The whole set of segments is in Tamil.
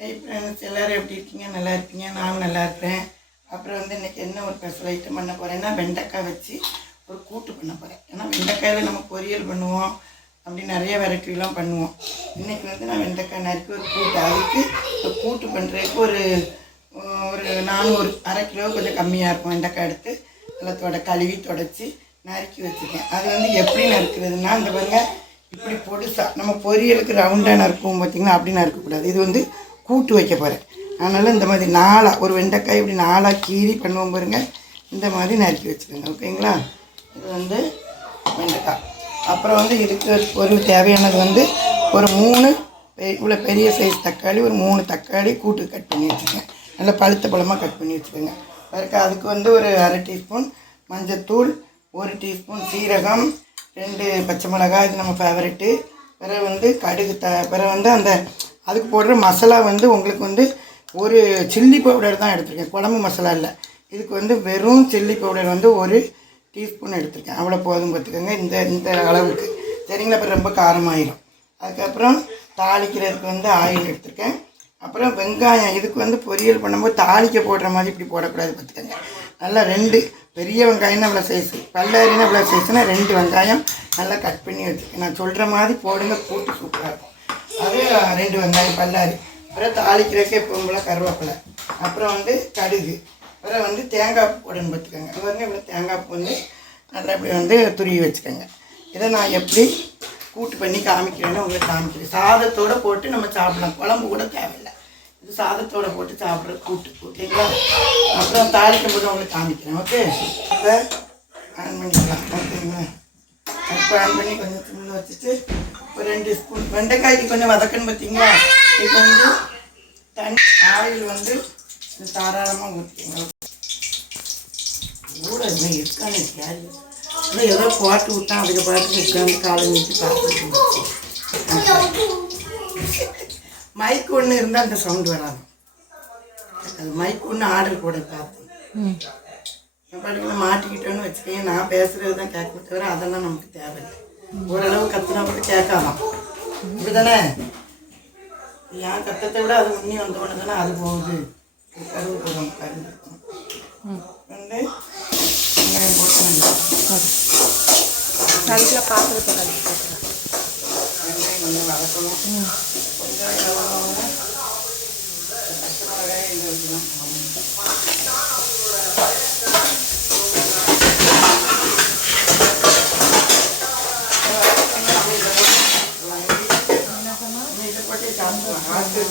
ஃப்ரெண்ட்ஸ் எல்லோரும் எப்படி இருக்கீங்க? நல்லா இருப்பீங்க, நானும் நல்லா இருக்கிறேன். அப்புறம் வந்து இன்றைக்கி என்ன ஒரு ஸ்பெஷல் ஐட்டம் பண்ண போகிறேன்னா வெண்டைக்காய் வச்சு ஒரு கூட்டு பண்ண போகிறேன். ஏன்னா வெண்டைக்காயில் நம்ம பொரியல் பண்ணுவோம், அப்படி நிறைய வெரைட்டிலாம் பண்ணுவோம். இன்றைக்கி வந்து நான் வெண்டைக்காய் நறுக்கி ஒரு கூட்டு, அதுக்கு ஒரு கூட்டு பண்ணுறதுக்கு ஒரு நானும் ஒரு அரை கிலோ கொஞ்சம் கம்மியாக இருக்கும் வெண்டைக்காய் எடுத்து நல்லா கழுவி தொடச்சி நறுக்கி வச்சுருக்கேன். அது வந்து எப்படி நறுக்கிறதுனா, இந்த பாருங்க இப்படி பொடுசாக நம்ம பொரியலுக்கு ரவுண்டாக நறுக்குவோம் பார்த்திங்களா, அப்படி நறுக்கக்கூடாது. இது வந்து கூட்டு வைக்க போகிறேன். அதனால் இந்த மாதிரி நாளாக ஒரு வெண்டைக்காய் இப்படி நாளாக கீறி பண்ணுவோம் பாருங்க, இந்த மாதிரி நறுக்கி வச்சுக்கோங்க. ஓகேங்களா? இது வந்து வெண்டைக்காய். அப்புறம் வந்து இதுக்கு ஒரு தேவையானது வந்து ஒரு 3 இவ்வளோ பெரிய சைஸ் தக்காளி, ஒரு 3 தக்காளி கூட்டு கட் பண்ணி வச்சுக்கேன். நல்லா பழுத்த பழமாக கட் பண்ணி வச்சுக்கோங்க. அதுக்கு வந்து ஒரு அரை டீஸ்பூன் மஞ்சத்தூள், 1 டீஸ்பூன் சீரகம், 2 பச்சை மிளகாய், இது நம்ம ஃபேவரெட்டு. பிறகு வந்து கடுகு பிறகு வந்து அந்த அதுக்கு போடுற மசாலா வந்து உங்களுக்கு வந்து ஒரு சில்லி பவுடர் தான் எடுத்திருக்கேன், குழம்பு மசாலா இல்லை. இதுக்கு வந்து வெறும் சில்லி பவுடர் வந்து 1 டீஸ்பூன் எடுத்திருக்கேன். அவ்வளோ போதும் பார்த்துக்கோங்க, இந்த அளவுக்கு. சரிங்களா? அப்புறம் ரொம்ப காரமாயிடும். அதுக்கப்புறம் தாளிக்கிறதுக்கு வந்து ஆயில் எடுத்திருக்கேன். அப்புறம் வெங்காயம், இதுக்கு வந்து பொரியல் பண்ணும்போது தாளிக்க போடுற மாதிரி இப்படி போடக்கூடாது பார்த்துக்கோங்க. நல்லா 2 பெரிய வெங்காயம்னா இவ்வளோ சைஸு, பல்லாரின்னா இவ்வளோ சைஸ்னால் 2 வெங்காயம் நல்லா கட் பண்ணி வச்சுருக்கேன். நான் சொல்கிற மாதிரி போடுங்க, கூட்டு சூப்பராக இருக்கும். அது 2 வெங்காயம் பல்லாரி. அப்புறம் தாளிக்கிறதுக்கு எப்பவும் போல் கருவேப்பிலை, அப்புறம் வந்து கடுகு, அப்புறம் வந்து தேங்காய் போடணும் பார்த்துக்கோங்க. அது வந்து இவ்வளோ தேங்காய் பூ வந்து நல்லா இப்படி வந்து துருவி வச்சுக்கோங்க. இதை நான் எப்படி கூட்டு பண்ணி காமிக்கிறேன்னு உங்களுக்கு காமிக்கிறேன். சாதத்தோடு போட்டு நம்ம சாப்பிடலாம், குழம்பு கூட தேவையில்லை. இது சாதத்தோடு போட்டு சாப்பிட்ற கூட்டு. ஓகேங்களா? அப்புறம் தாளிக்கும் போது உங்களுக்கு காமிக்கிறேன். ஓகே, இப்போ ஆன் பண்ணிக்கலாம். ஓகேங்களா? இப்போ ஆன் பண்ணி கொஞ்சம் சிம்மில் வச்சுட்டு ஒரு 2 ஸ்பூன் வெண்டைக்காய்க்கு கொஞ்சம் வதக்கணும் பார்த்தீங்களா. இப்போ வந்து தண்ணி ஆயில் வந்து தாராளமாக ஊற்றிக்கோங்க. கூட இன்னும் இருக்கானே கேரி இல்லை, ஏதோ போட்டு விட்டான், அதுக்கு பார்த்து உட்காந்து காலை நீட்டி பார்த்து. மைக் ஒன்று இருந்தால் அந்த சவுண்டு வராது. அது மைக் ஒன்று ஆர்டர் போட பார்த்து பாட்டுக்கு மாட்டிக்கிட்டோன்னு வச்சுக்கேன். நான் பேசுகிறது தான் கேட்க தவிர அதெல்லாம் நமக்கு தேவையில்லை. ஓரளவு கற்றுனா கூட கேட்காதான், இப்படி தானே? ஏன் கத்தத்தை விட அது முன்னே வந்தோன்னு தானே அது போகுது. கருவு போதும், கருவு வந்து வெங்காயம் போட்டு அதுக்குள்ள பாத்திரத்தை கழிச்சு போட்டுருவேன். வெங்காயம் கொஞ்சம் வதக்கணும். வெங்காயம் வதக்கணும், பச்சை மிளகாய் இது வைக்கணும். இதை போட்டு சாப்பிடுவேன். ஆட்டு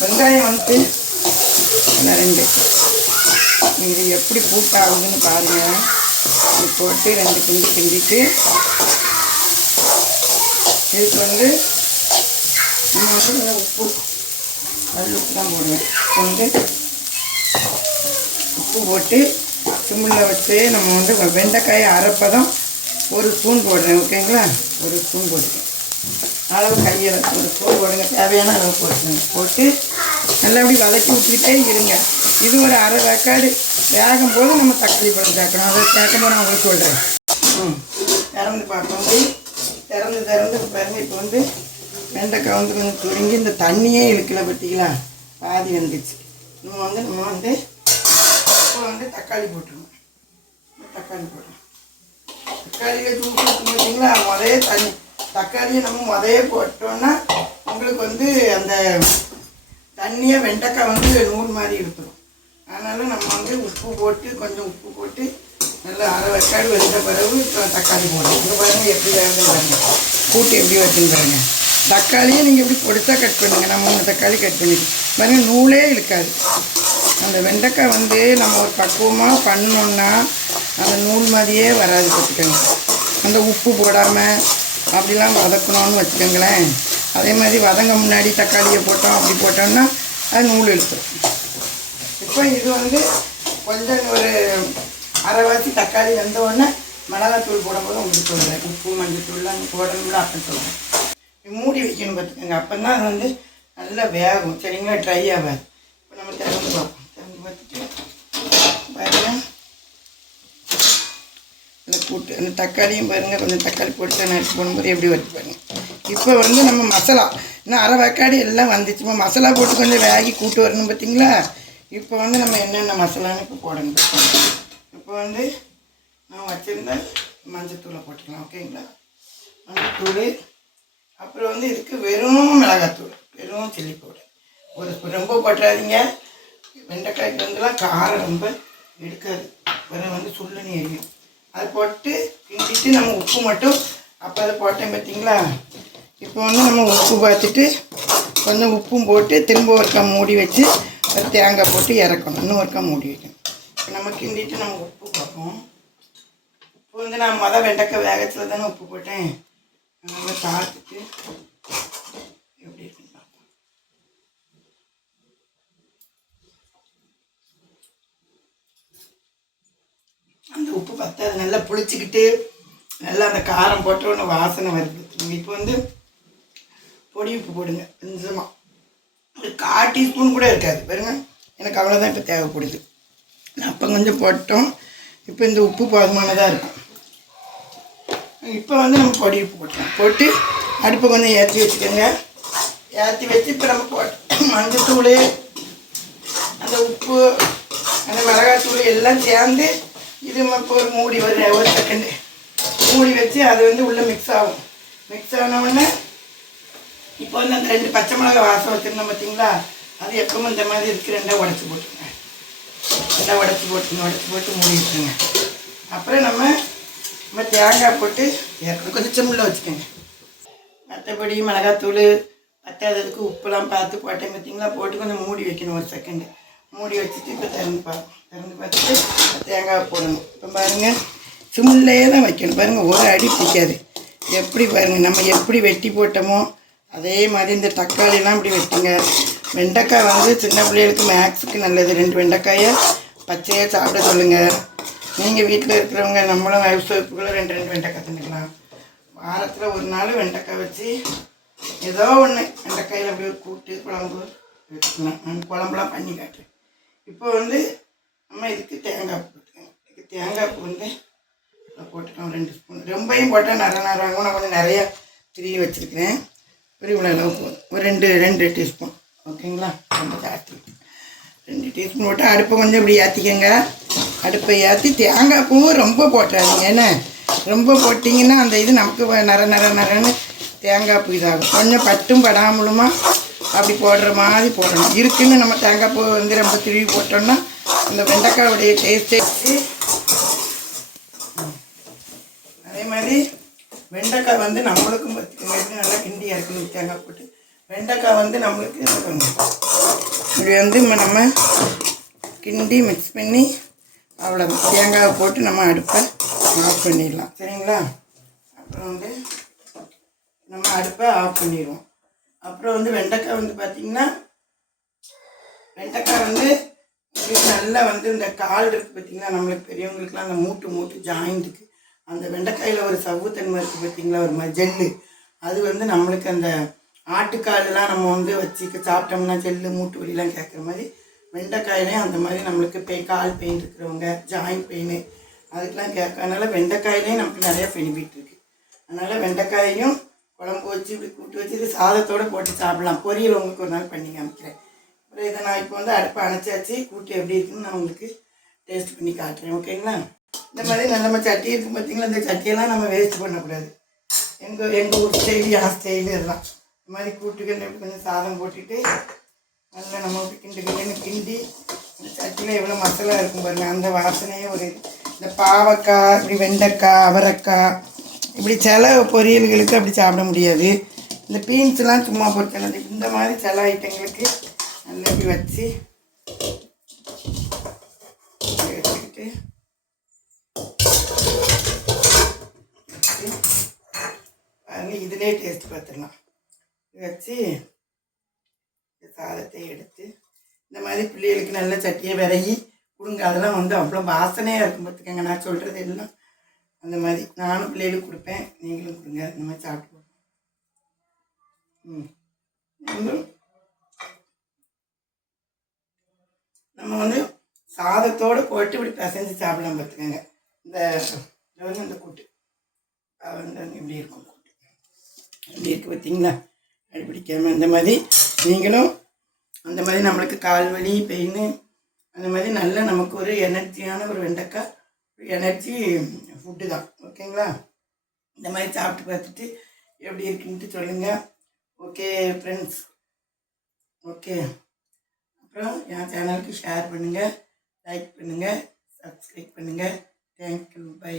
வெங்காயம் வந்து 2 இது எப்படி கூட்டாகுதுன்னு பாருங்கள். இது போட்டு 2 கிண்டிட்டு இதுக்கு வந்து உப்பு, கல் உப்பு தான் போடுவேன். வந்து உப்பு போட்டு சிம்மில் வச்சு நம்ம வந்து வெண்டைக்காயை அரைப்பதம் 1 ஸ்பூன் போடுறேன். ஓகேங்களா? 1 ஸ்பூன் போடுறேன். அளவு கையில் 1 ஸ்பூன் போடுங்க, தேவையான அளவு போட்டுருங்க. போட்டு நல்லா அப்படி வதக்கி விட்டுக்கிட்டே இருங்க. இது ஒரு அரை வேக்காடு வேகும் போது நம்ம தக்காளி பழம் சேர்க்கணும். அதை சேர்க்கும் போது நான் உங்களுக்கு சொல்கிறேன். திறந்து பார்க்கணும். திறந்து பாருங்க. இப்போ வந்து வெண்டைக்காய் வந்து கொஞ்சம் சுருங்கி இந்த தண்ணியே இழுக்கல பார்த்தீங்களா, பாதி வந்துச்சு. நம்ம வந்து இப்போ வந்து தக்காளி போட்டுருவோம். தக்காளி போடுறோம். தக்காளியில் ஜூஸ் ஊற்றி பார்த்தீங்களா, முதலே தக்காளியை நம்ம முதையே போட்டோன்னா உங்களுக்கு வந்து அந்த தண்ணியை வெண்டைக்காய் வந்து நூல் மாதிரி எடுத்துரும். அதனால் நம்ம வந்து உப்பு போட்டு கொஞ்சம் உப்பு போட்டு நல்லா அரை வெக்காடு வெந்த பிறகு தக்காளி போடணும். இங்கே பாருங்கள் எப்படி வேணும்னு பாருங்கள், கூட்டு எப்படி வச்சுன்னு பாருங்கள். தக்காளியை நீங்கள் எப்படி பொடிச்சா கட் பண்ணுங்கள். நான் 3 தக்காளி கட் பண்ணிட்டு பாருங்கள், நூலே இழுக்காது. அந்த வெண்டைக்காய் வந்து நம்ம ஒரு பக்குவமாக பண்ணோன்னா அந்த நூல் மாதிரியே வராது பார்த்துக்கோங்க. அந்த உப்பு போடாமல் அப்படிலாம் வதக்கணும்னு வச்சுக்கோங்களேன். அதே மாதிரி வதங்க முன்னாடி தக்காளியை போட்டோம் அப்படி போட்டோம்னா அது நூல் இழுத்துரும். இப்போ இது வந்து கொஞ்சம் ஒரு அரைவாசி தக்காளி வந்தோடனே மிளகாத்தூள் போடும்போது உங்களுக்கு சொல்கிறேன். உப்பு மஞ்சத்தூள்லாம் போடணும்ல அப்போ சொல்கிறேன். மூடி வைக்கணும் பார்த்துக்கோங்க. அப்போ தான் அது வந்து நல்லா வேகும். சரிங்களா, ட்ரை ஆகாது. இப்போ நம்ம திறந்து பார்ப்போம். திறந்து பார்த்துட்டு பாருங்கள், அந்த கூட்டு அந்த தக்காளியும் பாருங்கள், கொஞ்சம் தக்காளி போட்டு நறுக்கி போடும்போது எப்படி வருது பாருங்கள். இப்போ வந்து நம்ம மசாலா இன்னும் அரை வெக்காடு எல்லாம் வந்துச்சுமா, மசாலா போட்டு கொஞ்சம் வேகி கூட்டு வரணும் பார்த்தீங்களா. இப்போ வந்து நம்ம என்னென்ன மசாலான்னு இப்போ போடணும் பார்த்தீங்களா. இப்போ வந்து நான் வச்சுருந்த மஞ்சத்தூளை போட்டுக்கலாம். ஓகேங்களா, மஞ்சத்தூள். அப்புறம் வந்து இதுக்கு வெறும் மிளகாத்தூள், வெறும் சில்லி பவுடர் ஒரு ரொம்ப போட்டுறாதீங்க. வெண்டைக்காய்க்கு வந்துலாம் காரம் ரொம்ப எடுக்காது, வெறும் வந்து சுள்ளுன்னு எரியும். அதை போட்டு கிண்டிட்டு நம்ம உப்பு மட்டும் அப்போ அதை போட்டேன் பார்த்தீங்களா. இப்போ வந்து நம்ம உப்பு பார்த்துட்டு கொஞ்சம் உப்பும் போட்டு திரும்ப ஒருக்கா மூடி வச்சு தேங்காய் போட்டு இறக்கணும். இன்னும் ஒருக்கா மூடி வைக்கணும். இப்போ நம்ம கிண்டிட்டு நம்ம உப்பு பார்ப்போம். உப்பு வந்து நான் வெண்டைக்காய் வேகத்தில் தானே உப்பு போட்டேன். நல்லா பார்த்துட்டு எப்படி இருக்குன்னு பார்ப்போம். அந்த உப்பு பத்தாது, நல்லா புளிச்சிக்கிட்டு நல்லா அந்த காரம் போட்ட ஒன்று வாசனை வருது. இப்போ வந்து பொடி உப்பு போடுங்க கொஞ்சமாக, ஒரு 1/4 டீஸ்பூன் கூட இருக்காது பாருங்க. எனக்கு அவ்வளோதான் இப்போ தேவைப்படுது. அப்போ கொஞ்சம் போட்டோம். இப்போ இந்த உப்பு போதுமானதாக இருக்கும். இப்போ வந்து நம்ம பொடி உப்பு போட்டோம். போட்டு அடுப்பை கொஞ்சம் ஏற்றி வச்சுக்கோங்க. ஏற்றி வச்சு இப்போ நம்ம போட்டோம் மஞ்சத்தூள், அந்த உப்பு, அந்த மிளகாத்தூள் எல்லாம் சேர்ந்து இது இப்போ ஒரு மூடி ஒரு செகண்டு மூடி வச்சு அது வந்து உள்ளே மிக்ஸ் ஆகும். மிக்ஸ் ஆனவுடனே இப்போ வந்து அந்த 2 பச்சை மிளகா வாசம் வச்சுருந்தோம் பார்த்தீங்களா, அது எப்பவும் இந்த மாதிரி இருக்குது. 2 உடச்சி போட்டுருங்க. 2 உடச்சி போட்டு மூடி வச்சுருங்க. அப்புறம் நம்ம தேங்காய் போட்டு கொஞ்சம் சிம்மில் வச்சுக்கோங்க. மற்றபடி மிளகாத்தூள் பத்தாததுக்கு உப்புலாம் பார்த்து போட்டேன் பார்த்தீங்களா. போட்டு கொஞ்சம் மூடி வைக்கணும் ஒரு செகண்டு. மூடி வச்சுட்டு இப்போ திறந்து பார்த்துட்டு தேங்காய் போடணும். இப்போ பாருங்கள், சிம்மில்லையே தான் வைக்கணும். பாருங்கள், ஒரு அடி பிடிக்காது. எப்படி பாருங்கள், நம்ம எப்படி வெட்டி போட்டோமோ அதே மாதிரி இந்த தக்காளிலாம் இப்படி வெட்டுங்க. வெண்டைக்காய் வந்து சின்ன பிள்ளைகளுக்கு மேக்ஸுக்கு நல்லது. 2 வெண்டைக்காயை பச்சையாக சாப்பிட சொல்லுங்கள். நீங்கள் வீட்டில் இருக்கிறவங்க, நம்மளும் ஹவுஸ் ஒய்ஃபுக்குள்ளே 2 வெண்டைக்காய் தின்னுக்கலாம். வாரத்தில் ஒரு நாள் வெண்டைக்காய் வச்சு ஏதோ ஒன்று வெண்டைக்காயில் அப்படியே கூட்டு குழம்பு வச்சுக்கலாம். நான் குழம்புலாம் பண்ணி காட்டுறேன். இப்போ வந்து நம்ம இதுக்கு தேங்காய் போட்டுக்கோங்க. இதுக்கு தேங்காய் பூ வந்து போட்டுக்கலாம் 2 ஸ்பூன். ரொம்பையும் போட்டால் நரங்கும். நான் கொஞ்சம் நிறையா திருவி வச்சுருக்கிறேன். ஒரு இவ்வளோ அளவு போதும். ஒரு 2 டீஸ்பூன். ஓகேங்களா, ரொம்ப ஜாஸ்தி 2 டீஸ்பூன் போட்டு அடுப்பை கொஞ்சம் இப்படி ஏற்றிக்கங்க. அடுப்பை ஏற்றி தேங்காய் பூவும் ரொம்ப போட்டுறாதீங்க. ஏன்னா ரொம்ப போட்டிங்கன்னா அந்த இது நமக்கு நரன்னு தேங்காய் பூ இதாகும். கொஞ்சம் பட்டும் படாமலுமா அப்படி போடுற மாதிரி போடணும். இருக்குன்னு நம்ம தேங்காய் பூ வந்து ரொம்ப திருவி போட்டோம்னா அந்த வெண்டைக்காயோடைய டேஸ்ட்டே. அதே மாதிரி வெண்டைக்காய் வந்து நம்மளுக்கும் நல்லா கிண்டியாக இருக்கணும். தேங்காய் போட்டு வெண்டைக்காய் வந்து நம்மளுக்கு இப்படி வந்து நம்ம கிண்டி மிக்ஸ் பண்ணி அவ்வளோ தேங்காவை போட்டு நம்ம அடுப்பை ஆஃப் பண்ணிடலாம். சரிங்களா, அப்புறம் வந்து நம்ம அடுப்பை ஆஃப் பண்ணிடுவோம். அப்புறம் வந்து வெண்டைக்காய் வந்து பார்த்திங்கன்னா, வெண்டைக்காய் வந்து நல்லா வந்து இந்த கால் இருக்குது பார்த்திங்களா, நம்மளுக்கு பெரியவங்களுக்குலாம் அந்த மூட்டு ஜாயிண்ட்டுக்கு அந்த வெண்டைக்காயில் ஒரு சவ்வுத்தன்மை இருக்குது பார்த்திங்களா, ஒரு மாதிரி ஜெல்லு. அது வந்து நம்மளுக்கு அந்த ஆட்டுக்காலெலாம் நம்ம வந்து வச்சு சாப்பிட்டோம்னா ஜெல்லு மூட்டு வலிலாம் கேட்குற மாதிரி வெண்டைக்காயிலையும் அந்த மாதிரி நம்மளுக்கு கால் பெயின் இருக்கிறவங்க, ஜாயிண்ட் பெயின் அதுக்கெலாம் கேட்கறதுனால வெண்டைக்காயிலையும் நமக்கு நிறையா பெனிஃபிட் இருக்குது. அதனால் வெண்டைக்காயையும் குழம்பு வச்சு இப்படி கூட்டு வச்சு இது சாதத்தோடு போட்டு சாப்பிட்லாம். பொரியல் உங்களுக்கு ஒரு நாள் பண்ணி காமிக்கிறேன். அப்புறம் இதை நான் இப்போ வந்து அடுப்பை அணைச்சாச்சு. கூட்டு எப்படி இருக்குன்னு நான் உங்களுக்கு டேஸ்ட் பண்ணி காட்டுறேன். ஓகேங்களா, இந்த மாதிரி நம்ம சட்டி இருக்குது பார்த்திங்களா, இந்த சட்டியெல்லாம் நம்ம வேஸ்ட் பண்ணக்கூடாது. எங்கள் ஊர் ஸ்டைலு என் ஸ்டைலு இதெல்லாம் இந்த மாதிரி கூட்டுகள் எப்படி கொஞ்சம் சாதம் போட்டுட்டு நல்லா நம்ம கிண்டுன்னு கிண்டி இந்த சட்டியில் எவ்வளோ மசாலா இருக்கும் பாருங்கள், அந்த வாசனையே ஒரு இது. இந்த பாவக்காய் இப்படி வெண்டைக்காய் அவரைக்காய் இப்படி சில பொரியல்களுக்கு அப்படி சாப்பிட முடியாது. இந்த பீன்ஸ்லாம் சும்மா பொறுக்கணும். இந்த மாதிரி சில ஐட்டங்களுக்கு நல்லா இப்படி வச்சு வச்சுக்கிட்டு பாருங்க, இதிலே டேஸ்ட் பார்த்துடலாம். வச்சு சாதத்தை எடுத்து இந்த மாதிரி பிள்ளைகளுக்கு நல்ல சட்டியை விரகி கொடுங்க. அதெல்லாம் வந்து அவ்வளோ வாசனையாக இருக்கும் பார்த்துக்கங்க. நான் சொல்கிறது எல்லாம் அந்த மாதிரி நானும் பிள்ளைகளுக்கு கொடுப்பேன், நீங்களும் கொடுங்க. இந்த மாதிரி சாப்பிட்டு நம்ம வந்து சாதத்தோடு போட்டு இப்படி பிசைஞ்சு சாப்பிடலாம் பார்த்துக்கங்க. இந்த கூட்டு வந்து இப்படி இருக்கும். கூட்டு இப்படி இருக்குது பார்த்தீங்களா, அப்படி பிடிக்காமல். இந்த மாதிரி நீங்களும் அந்த மாதிரி நம்மளுக்கு கால் வலி பெயின் அந்த மாதிரி நல்ல நமக்கு ஒரு எனர்ஜியான ஒரு வெண்டைக்காய் எனர்ஜி ஃபுட்டு தான். ஓகேங்களா, இந்த மாதிரி சாப்பிட்டு பார்த்துட்டு எப்படி இருக்குன்ட்டு சொல்லுங்கள். Okay friends, okay. அப்புறம் என் சேனலுக்கு ஷேர் பண்ணுங்கள், லைக் பண்ணுங்கள், சப்ஸ்கிரைப் பண்ணுங்கள். Thank you, by.